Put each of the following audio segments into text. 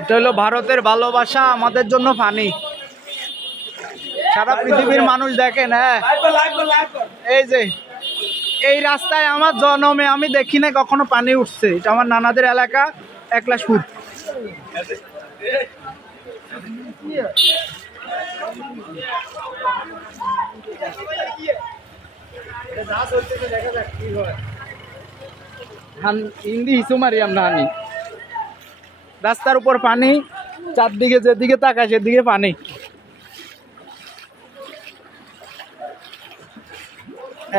এটা হলো ভারতের ভালোবাসা আমাদের জন্য পানি। সারা পৃথিবীর মানুষ দেখেন। হ্যাঁ, এই যে এই রাস্তায় আমার জন্মে আমি দেখি না কখনো পানি উঠছে। এটা আমার নানাদের এলাকা একলাশপুর। হিন্দি হিসু মারিয়াম নানি। রাস্তার উপর পানি, চারদিকে যেদিকে তাকায় সেদিকে পানি।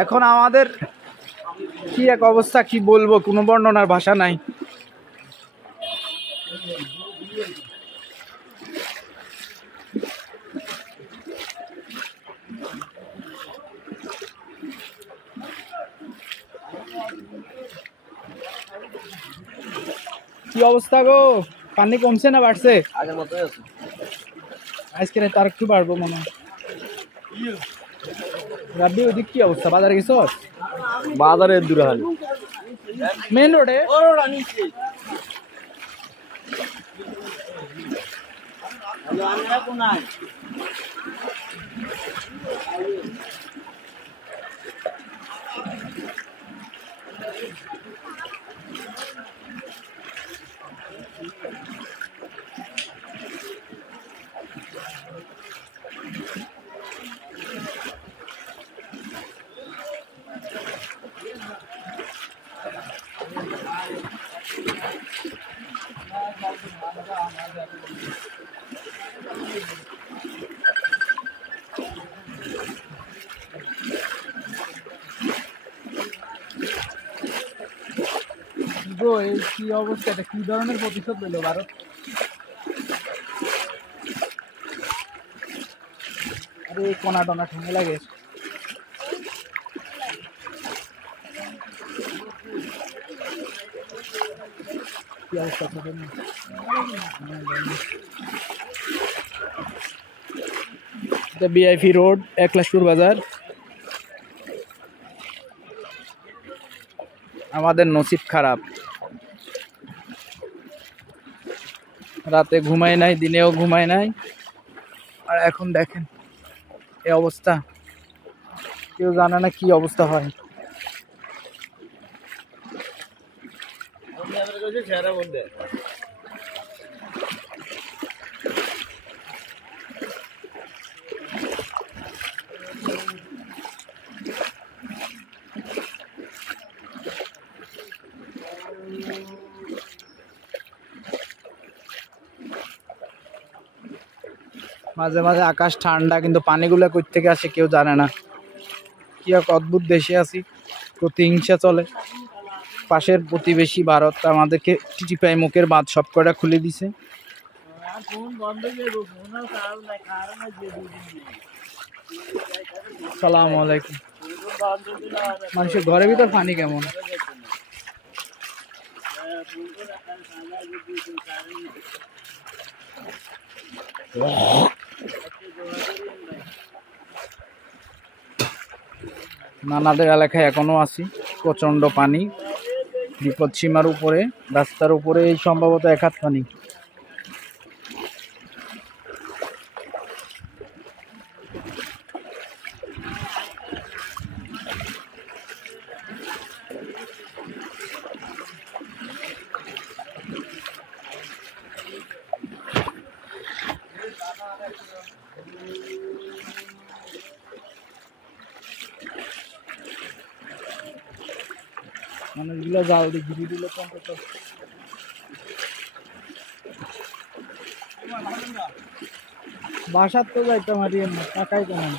এখন আমাদের কি এক অবস্থা, কি বলবো, কোনো বর্ণনার ভাষা নাই। কি অবস্থা গো? পানি কমছে না বাড়ছে? আগের মতোই আছে। আজকে তার একটু বাড়বো মনে হয়। রাব্বি ওইদিক কি অবস্থা? বাজারে গেছ? বাজারের দূরে হালি মেন রোডে গো, এই কি অবস্থা? এটা কি ধরনের প্রতিশোধ পেল ভারত? আরে কোনা টনা ঠেঙে লাগে। কি অবস্থা থাকেন? এটা বিআইপি রোড, একলাশপুর বাজার। আমাদের নসিব খারাপ, রাতে ঘুমাই নাই, দিনেও ঘুমাই নাই, আর এখন দেখেন এই অবস্থা। কেউ জানে না কি অবস্থা হয়। মাঝে মাঝে আকাশ ঠান্ডা, কিন্তু পানিগুলো কই থেকে আসে কেউ জানে না। কি এক অদ্ভুত দেশে আছি, প্রতিহিংসা চলে। পাশের প্রতিবেশী ভারত আমাদেরকে টিটিপাই মুখের বাঁধ সব কটা খুলে দিছে। সালাম আলাইকুম। মানুষের ঘরের ভিতর পানি কেমন? নানাদের এলাকায় এখনো আছি, প্রচন্ড পানি, বিপদ সীমার উপরে, রাস্তার উপরে এই সম্ভবত এক হাত পানি। মানুষগুলো জাল দিয়ে ঘিরে দিল। বাসার তো যাইতাম, হারিয়ে টাকাই কেমন।